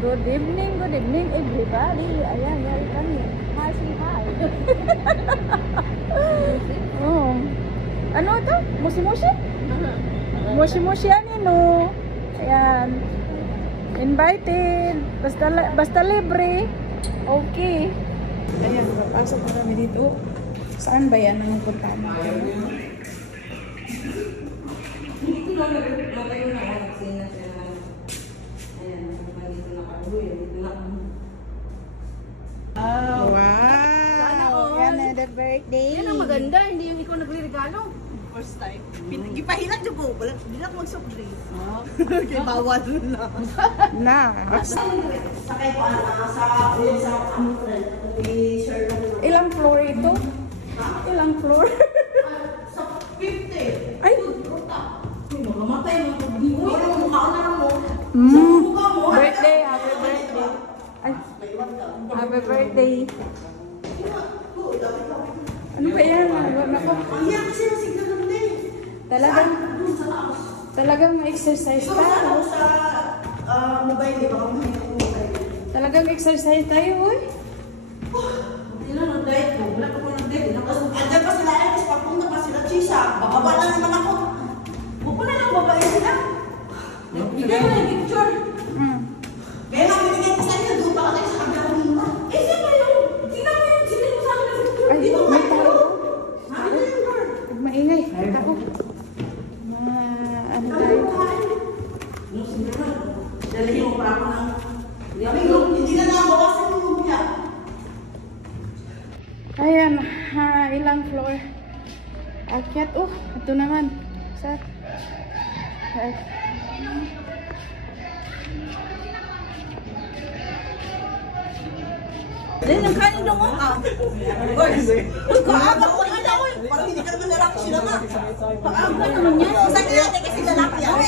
Good evening everybody. Ayan, welcome. Hi, say hi. Oh. Ano ito? Mushi-mushi? Mushi-mushi anino. Ayan. Invited. Basta libre. Okay. Ayan, papasok na kami dito. Saan ba yan ang punta natin? Dito lang nagtayo na ako kasi na siya. Ayan, dito na kami. Dito na kami. Wow! Yan na the birthday. Yan ang maganda, hindi yung ikaw nagre-regalo. First time. Gipahilan dyan ko. Hindi na ako mag-soft drinks. Kaya bawal na. Na. Sakay ko sa ano friend. I-share lang. Ilang floor ito? Ilang floor? Sa 50. Ay! Mamatay mo. Hindi mo yung mukha na mo. Birthday, happy birthday. Ay, happy birthday. Ano ba yan? Nako. Ang yan kasi nasignan naman eh. Talagang exercise Ito tayo. ako sa mobile. Baka mahina ko mobile. Talagang exercise tayo, uy. Hindi na nag-diet ko. Wala ko nag-diet. Andiyan pa sila. Tapos papunta pa sila. Chisa. Bababa na naman ako. Buko na lang babae sila. Bigay mo na yung picture. Kaya nga binigay ko sa inyo. Doon pa ka tayo sa kabila ko muna. Eh, sino yun? Sino yun? Sino mo sa akin na picture? Ay, may tao. Ano yun, girl? Huwag maingay. Ako. Ano tayo? Dalahin mo pa ako ng... Hindi na nabawasan yung biyak. Ayan, ilang floor. Akyat, ito naman. Sa... Dahil nagkain daw mo ka. Uy, kaaba ko na daw eh. Parang hindi ka naman lalaki sila nga. Kaaba naman yan. Sa kanya kasi lalaki yan.